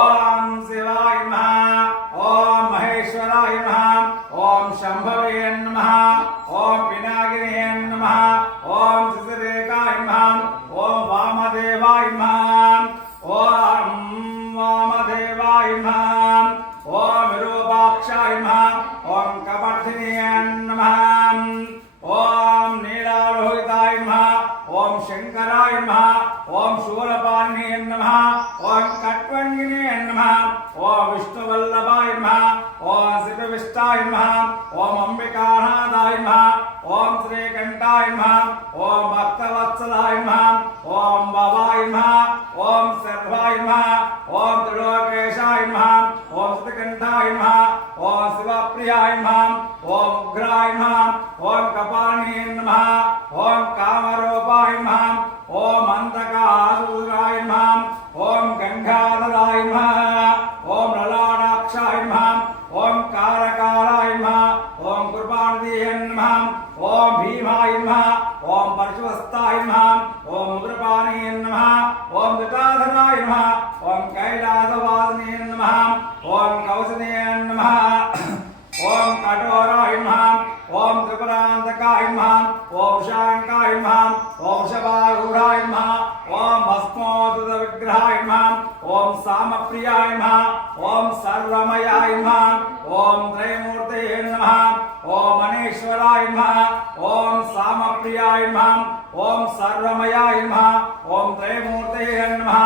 ओम शिवाय नमः। ओम महेश्वराय नमः। ओम शंभवे नमः। ओम पिनाकिने नमः। ओम सिद्धरेखाय नमः। ओम वामदेवाय नमः। ओम वामदेवाय नमः। ओम विरूपाक्षाय नमः। ओम कपर्दिने नमः। ओम नीलालोहिताय नमः। ओम शंकराय नमः। ओम शूलपाणिने नमः। ओम कट्वंगिने नमः। ओम विष्णुवल्लभाय नमः। ओम सिद्धविष्टाय नमः। ओम अंबिकानाथाय नमः। ओम श्रीकंठाय नमः। ओम भक्तवत्सलाय नमः। ओम भवाय नमः। ओम सर्वाय नमः। ओम त्रिलोकेशाय नमः। ओम सिद्धकंठाय नमः। ओम शिवप्रियाय नमः। ओम उग्राय नमः। ओम कपालिने नमः। ओम कामरूपाय नमः। ओम अंधकासुराय नमः। ओम गंगाधराय नमः। ओम ललाटाक्षाय नमः। ओम कारकालाय नमः। ओम कृपानिधये नमः। ओम भीमाय नमः। ओम परशुहस्ताय नमः। ओम उग्रपाणिने नमः। ओम जटाधराय नमः। ओम कैलासवासिने नमः। ओम कौसने नमः। ओम कठोराय नमः। ओम त्रिपुरांतकाय नमः। ओम शांकाय नमः। ओम शबारूढ़ाय नमः। ओम भस्मोदध विग्रहाय नमः। ओम सामप्रियाय नमः। ओम सर्वमयाय नमः। ओम त्रयमूर्तये नमः। ओम अनेश्वराय नमः। ओम सामप्रियाय नमः। ओम सर्वमयाय नमः। ओम त्रयमूर्तये नमः।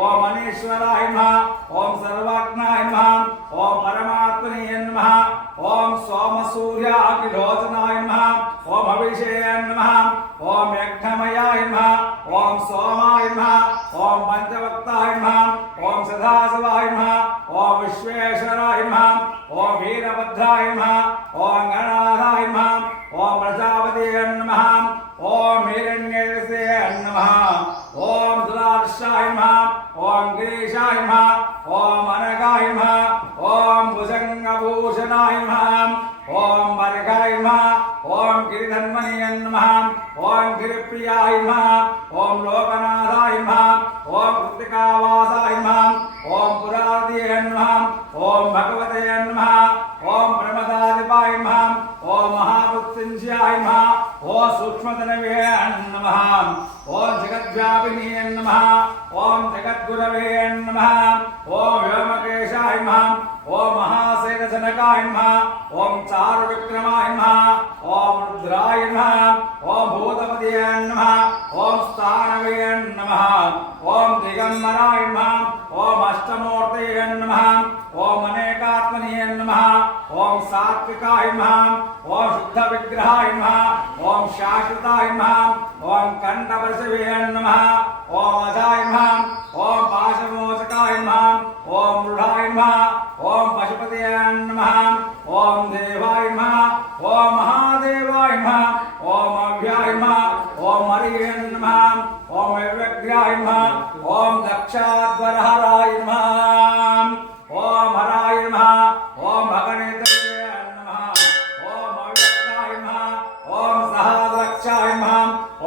ओम अनेश्वराय नमः। ओम सर्वज्ञाय नमः। ओम परमात्मने नमः। ओम सोम सूर्याग्निलोचनाय नमः। ओम अभिषेकाय नमः। ओम यज्ञमयाय नमः। ओम सोमाय नमः। ओम पंचवक्ताय नमः। ओम सदाशिवाय नमः। ओम विश्वेश्वराय नमः। ओम वीरभद्राय नमः। ओम गणाधाय नमः। ओम प्रजापतये नमः। ओम हिरण्यकशिपे नमः। ओम दुरार्षाय नमः। ओम गिरीशाय नमः। ओम अनगाय नमः। ओम भुजंगभूषणाय नमः। ओम वर्गाय नमः। ओम गिरिधन्वने नमः। ओम गिरिप्रियाय नमः। ओम लोकनाथाय नमः। ओम कृत्तिकावासाय नमः। ओम पुरादिये नमः। ओम भगवते नमः। ओम प्रमदाधिपाय नमः। ओम महामृत्युंजयाय नमः। ओम सूक्ष्मतनवे नमः। ओम जगद्व्यापिने नमः। ओम जगद्गुरवे नमः। ओम व्योमकेशाय नमः। ओम महासेनजनकाय नमः। ओम चारुविक्रमाय नमः। ओम रुद्राय नमः। ओम भूतपतये नमः। ओम स्थानवे नमः। ओम दिगंबराय नमः। ओम अष्टमूर्तये नमः। ओम अनेकात्मने नमः। ओम सात्विकाय नमः। ओम शुद्धविग्रहाय नमः। ओम शाश्वताय नमः। ओम कंठपरशवे नमः। ओम अजाय नमः। ओम पाशमोचकाय नमः। ओम रूढ़ाय नमः। ओम पशुपतये नमः। ओम देवाय नमः। ओम महादेवाय नमः। ओम अव्याय नमः। ओम हरिये नमः। ओम व्यग्राय नमः। ओम दक्षाध्वरहराय नमः। ओम हराय नमः। ओम भगनेतये नमः। ओम अव्यक्ताय नमः। ओम सहस्रक्षाय नमः।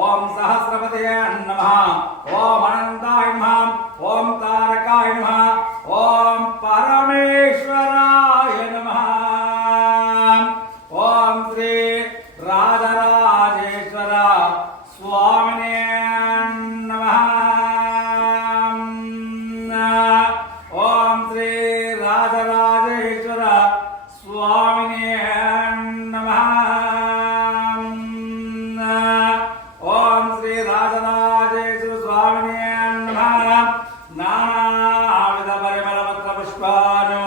ओम सहस्रपतये नमः। ओम अनंताय नमः। ओम तारकाय नमः। ओम परमेश्वराय नमः। ओम श्री राजराजेश्वर स्वामिने नमः। ओम श्री राजराजेश्वर स्वामिने नमः। ओम श्री राजराजेश्वर स्वामिने नमः। नानाविध परिमलपत्र पुष्पाणि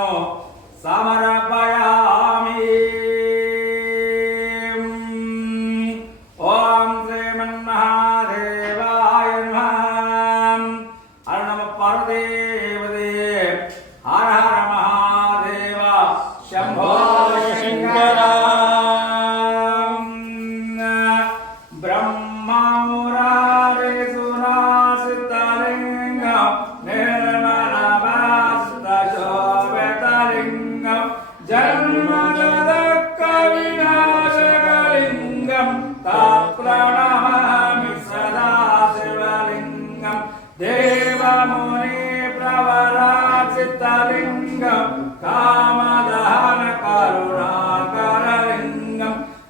समर्पयामि। ओम श्रीमन्महादेवाय नमः। हर नमः पार्वतीपतये। हर लिङ्गं कामदहन करुणाकरलिङ्गं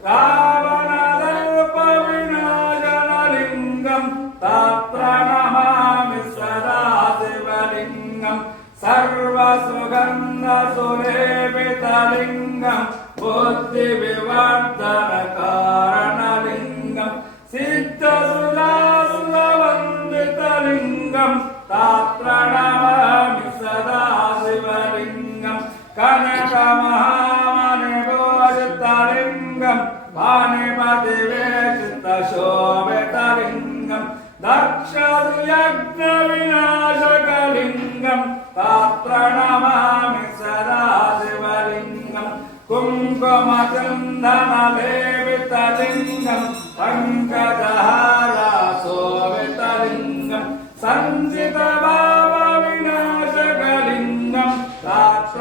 रावणदर्पविनाशनलिङ्गं तत्र नमामि सदा शिवलिङ्गं सर्वसुगन्धसुलेपितलिङ्गं बुद्धिविवर्धनकारणलिङ्गं सिद्धसुधासुरवन्दितलिङ्गं तत्र नमामि सदा शिवलिङ्गं कनकमहामणिभूषितलिङ्गं पाणिपतिवेशितशोभितलिङ्गं दक्षयज्ञविनाशकलिङ्गं तत्र नमामि सदा शिवलिङ्गं कुङ्कुमचन्दनलेपितलिङ्गं पङ्कजहारशोभितलिङ्गं सञ्चितभावविनाशकलिङ्गं तत्र